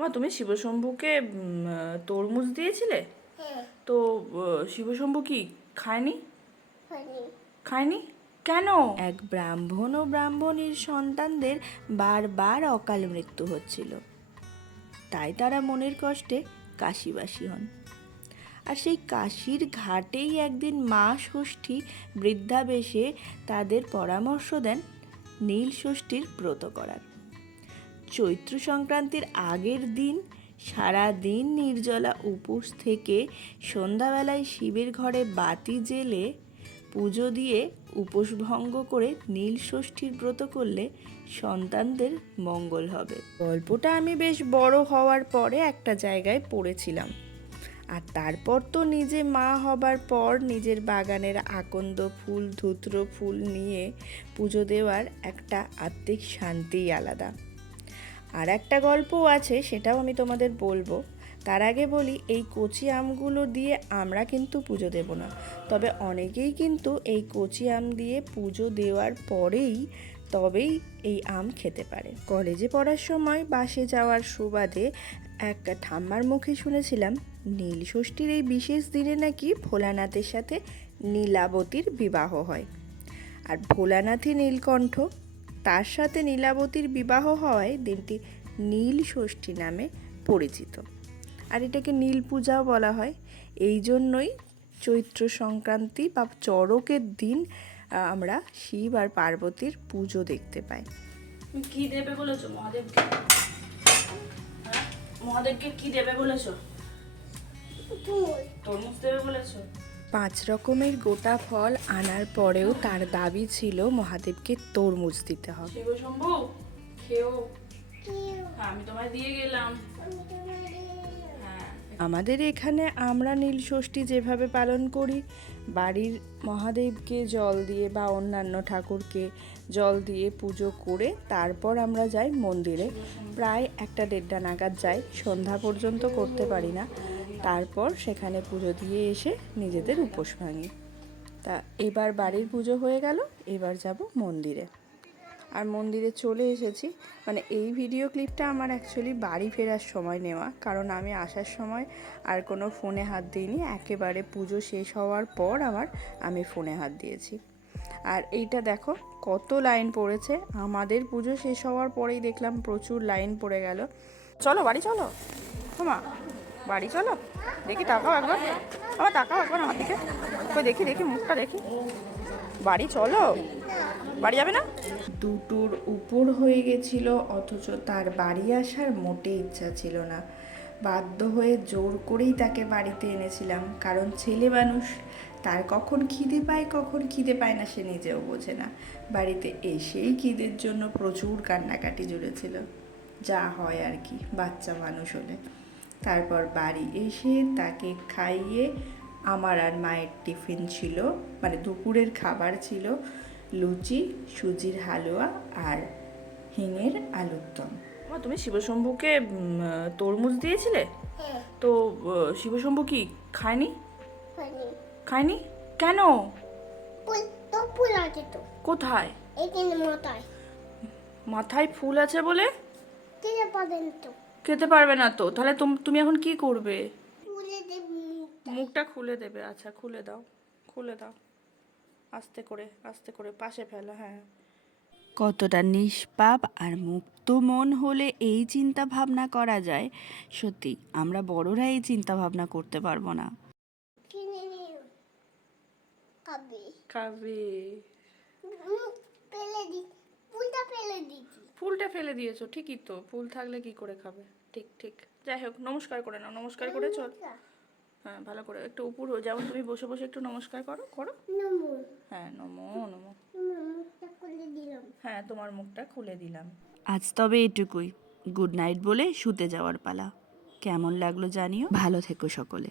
আমার তুমি শিবশম্ভুকে তরমুজ দিয়েছিলে? হ্যাঁ। তো শিবশম্ভু কি খায়নি। খায়নি? কেন? এক ব্রাহ্মণ ও ব্রাহ্মণীর সন্তানদের বারবার অকাল মৃত্যু হচ্ছিল। তাই তারা মনের কষ্টে কাশিবাসী হন। আর সেই কাশির ঘাটেই একদিন মা ষষ্ঠী বৃদ্ধাবেশে তাদের পরামর্শ দেন নীল ষষ্ঠীর ব্রত করার। চৈত্র সংক্রান্তির আগের দিন সারা দিন নির্জলা উপোস থেকে সন্ধ্যাবেলায় শিবের ঘরে বাতি জেলে পুজো দিয়ে উপোস ভঙ্গ করে নীল ষষ্ঠীর ব্রত করলে সন্তানদের মঙ্গল হবে। গল্পটা আমি বেশ বড় হওয়ার পরে একটা জায়গায় পড়েছিলাম। আর তারপর তো নিজে মা হবার পর নিজের বাগানের আকন্দ ফুল, ধুত্র ফুল নিয়ে পুজো দেওয়ার একটা আত্মিক শান্তিই আলাদা। আর একটা গল্পও আছে, সেটাও আমি তোমাদের বলব। তার আগে বলি, এই কচি আমগুলো দিয়ে আমরা কিন্তু পুজো দেব না। তবে অনেকেই কিন্তু এই কচি আম দিয়ে পুজো দেওয়ার পরেই, তবেই এই আম খেতে পারে। কলেজে পড়ার সময় বাসে যাওয়ার সুবাদে এক ঠাম্মার মুখে শুনেছিলাম, নীল ষষ্ঠীর এই বিশেষ দিনে নাকি ভোলানাথের সাথে নীলাবতীর বিবাহ হয়। আর ভোলানাথই নীলকণ্ঠ তার সাথে নীলাবতীর বিবাহ হওয়ায় দিনটি নীল ষষ্ঠী নামে পরিচিত। আর এটাকে নীল পূজাও বলা হয়। এই জন্যই চৈত্র সংক্রান্তি বা চড়কের দিন আমরা শিব আর পার্বতীর পুজো দেখতে পাই। কি দেবে বলেছ? মহাদেবকে? হ্যাঁ? মহাদেবকে কি দেবে বলেছ? তরমুজ দেবে বলেছ? পাঁচ রকমের গোটা ফল আনার পরেও তার দাবি ছিল মহাদেবকে তরমুজ দিতে হবে। শিবশম্ভু খেও। হ্যাঁ আমি তোমায় দিয়ে গেলাম। আমি তোমার হ্যাঁ। আমাদের এখানে আমরা নীল ষষ্ঠী যেভাবে পালন করি বাড়ির মহাদেবকে জল দিয়ে বা অন্যান্য ঠাকুরকে জল দিয়ে পুজো করে তারপর আমরা যাই মন্দিরে। প্রায় একটা দেড়টা নাগাদ যাই সন্ধ্যা পর্যন্ত করতে পারি না। তারপর সেখানে পুজো দিয়ে এসে নিজেদের উপোস ভাঙি। তা এবার বাড়ির পুজো হয়ে গেল, এবার যাব মন্দিরে। আর মন্দিরে চলে এসেছি। মানে এই ভিডিও ক্লিপটা আমার অ্যাকচুয়ালি বাড়ি ফেরার সময় নেওয়া। কারণ আমি আসার সময় আর কোনো ফোনে হাত দিইনি। একেবারে পুজো শেষ হওয়ার পর আবার আমি ফোনে হাত দিয়েছি। আর এইটা দেখো, কত লাইন পড়েছে। আমাদের পুজো শেষ হওয়ার পরেই দেখলাম প্রচুর লাইন পড়ে গেল। চলো বাড়ি, চলো। মা বাড়ি চলো? দেখি তাকাও একবার। আমার তাকাও একবার আমার দিকে। কই, দেখি দেখি, মুখটা দেখি। বাড়ি চলো? বাড়ি যাবে না? দুটোর উপর হয়ে গেছিল, অথচ তার বাড়ি আসার মোটে ইচ্ছা ছিল না। বাধ্য হয়ে জোর করেই তাকে বাড়িতে এনেছিলাম, কারণ ছেলে মানুষ, তার কখন খিদে পায়, কখন খিদে পায় না সে নিজেও বোঝে না। বাড়িতে এসেই খিদের জন্য প্রচুর কান্নাকাটি জুড়েছিল। যা হয় আর কি, বাচ্চা মানুষ হলে। তারপর বাড়ি এসে তাকে খাইয়ে আমার আর মায়ের টিফিন ছিল মানে দুপুরের খাবার ছিল লুচি সুজির হালুয়া আর হিঙের আলুর দম। তুমি শিবশম্ভুকে তরমুজ দিয়েছিলে? হ্যাঁ। তো শিবশম্ভু কি খায়নি? খায়নি। কেন? কোথায়? মাথায়। মাথায় ফুল আছে বলে? পাবেন তো। খেতে পারবে না তো। তাহলে তুম- তুমি এখন কি করবে? মুখটা। মুখটা খুলে দেবে আচ্ছা খুলে দাও খুলে দাও। আস্তে করে আস্তে করে পাশে ফেলো হ্যাঁ। কতটা নিষ্পাপ আর মুক্ত মন হলে এই চিন্তা ভাবনা করা যায়। সত্যি আমরা বড়রা এই চিন্তা ভাবনা করতে পারব না। খাবে। দি ফুলটা ফেলে দিচ্ছি। ফুলটা ফেলে দিয়েছ ঠিকই তো ফুল থাকলে কি করে খাবে? ঠিক ঠিক। যাই হোক নমস্কার করে নাও নমস্কার করে চল। হ্যাঁ ভালো করে একটু উপর হয়ে- যেমন তুমি বসে বসে একটু নমস্কার করো করো। নমো। হ্যাঁ নমো নমো। নমো, মুখটা খুলে দিলাম। হ্যাঁ তোমার মুখটা খুলে দিলাম। আজ তবে এটুকুই। গুড নাইট বলে শুতে যাওয়ার পালা। কেমন লাগল জানিও। ভালো থেকো সকলে।